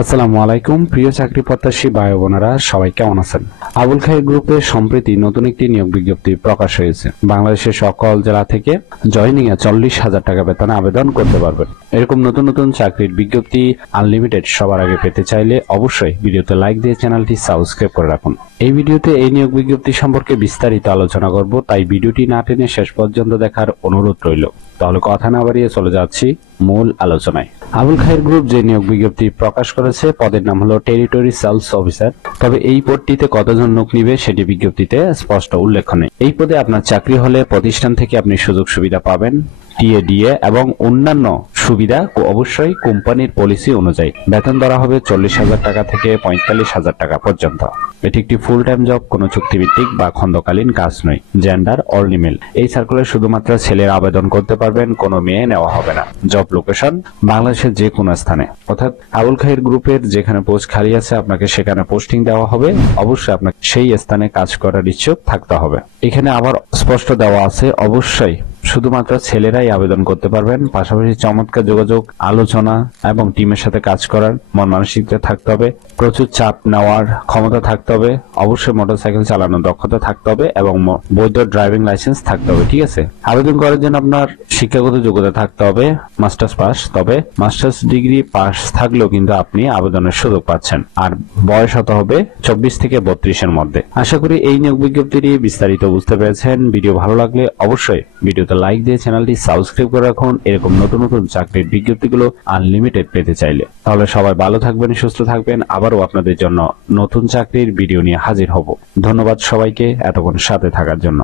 আসসালামু আলাইকুম প্রিয় চাকরি প্রত্যাশী ভাই বোনেরা, সবাই কেমন আছেন? আবুল খায়ের গ্রুপে সম্প্রতি নতুন একটি নিয়োগ বিজ্ঞপ্তি প্রকাশ হয়েছে। বাংলাদেশের সকল জেলা থেকে জয়নিং এ 40,000 টাকা বেতনে আবেদন করতে পারবেন। এরকম নতুন নতুন চাকরির বিজ্ঞপ্তি আনলিমিটেড সবার আগে পেতে চাইলে অবশ্যই ভিডিওতে লাইক দিয়ে চ্যানেলটি সাবস্ক্রাইব করে রাখুন। এই ভিডিওতে এই নিয়োগ বিজ্ঞপ্তি সম্পর্কে বিস্তারিত আলোচনা করব, তাই ভিডিওটি না টেনে শেষ পর্যন্ত দেখার অনুরোধ রইল। তাহলে কথা না বাড়িয়ে চলে যাচ্ছি মূল আলোচনায়। আবুল খায়ের গ্রুপ যে নিয়োগ বিজ্ঞপ্তি প্রকাশ করেছে পদের নাম হলো টেরিটরি সেলস অফিসার। তবে এই পদটিতে কতজন লোক নিবে সেটি বিজ্ঞপ্তিতে স্পষ্ট উল্লেখ নেই। এই পদে আপনার চাকরি হলে প্রতিষ্ঠান থেকে আপনি সুযোগ সুবিধা পাবেন, টিএডিএ এবং অন্যান্য সুবিধা অবশ্যই কোম্পানির পলিসি অনুযায়ী। বেতন ধরা হবে 40,000 টাকা থেকে 45,000 টাকা পর্যন্ত। এটি একটি ফুল টাইম জব, কোনো চুক্তিভিত্তিক বা খণ্ডকালীন কাজ নয়। Gender only mail. এই সার্কুলার শুধুমাত্র ছেলেরা আবেদন করতে পারবেন, কোনো মেয়ে নেওয়া হবে না। জব লোকেশন বাংলাদেশের যে কোনো স্থানে, অর্থাৎ আবুল খায়ের গ্রুপের যেখানে পোস্ট খালি আছে আপনাকে সেখানে পোস্টিং দেওয়া হবে। অবশ্যই আপনাকে সেই স্থানে কাজ করার ইচ্ছুক থাকতে হবে। এখানে আবার স্পষ্ট দেওয়া আছে অবশ্যই শুধুমাত্র ছেলেরাই আবেদন করতে পারবেন। পাশাপাশি চমৎকার যোগাযোগ, আলোচনা এবং টিমের সাথে কাজ করার মন মানসিকতা থাকতে হবে। প্রচুর চাপ নেওয়ার ক্ষমতা থাকতে হবে। অবশ্যই মোটরসাইকেল চালানোর দক্ষতা থাকতে হবে এবং বৈধ ড্রাইভিং লাইসেন্স থাকতে হবে। ঠিক আছে, আবেদন করার জন্য আপনার শিক্ষাগত যোগ্যতা থাকতে হবে মাস্টার্স পাস। তবে মাস্টার্স ডিগ্রি পাস থাকলেও কিন্তু আপনি আবেদনের সুযোগ পাচ্ছেন। আর বয়স হতে হবে 24 থেকে 32-এর মধ্যে। আশা করি এই নিয়োগ বিজ্ঞপ্তিটি বিস্তারিত বুঝতে পেরেছেন। ভিডিও ভালো লাগলে অবশ্যই ভিডিওতে লাইক দিয়ে চ্যানেলটি সাবস্ক্রাইব করে রাখুন। এরকম নতুন নতুন চাকরির বিজ্ঞপ্তিগুলো আনলিমিটেড পেতে চাইলে। তাহলে সবাই ভালো থাকবেন, সুস্থ থাকবেন। আবারও আপনাদের জন্য নতুন চাকরির ভিডিও নিয়ে হাজির হব। ধন্যবাদ সবাইকে এতক্ষণ সাথে থাকার জন্য।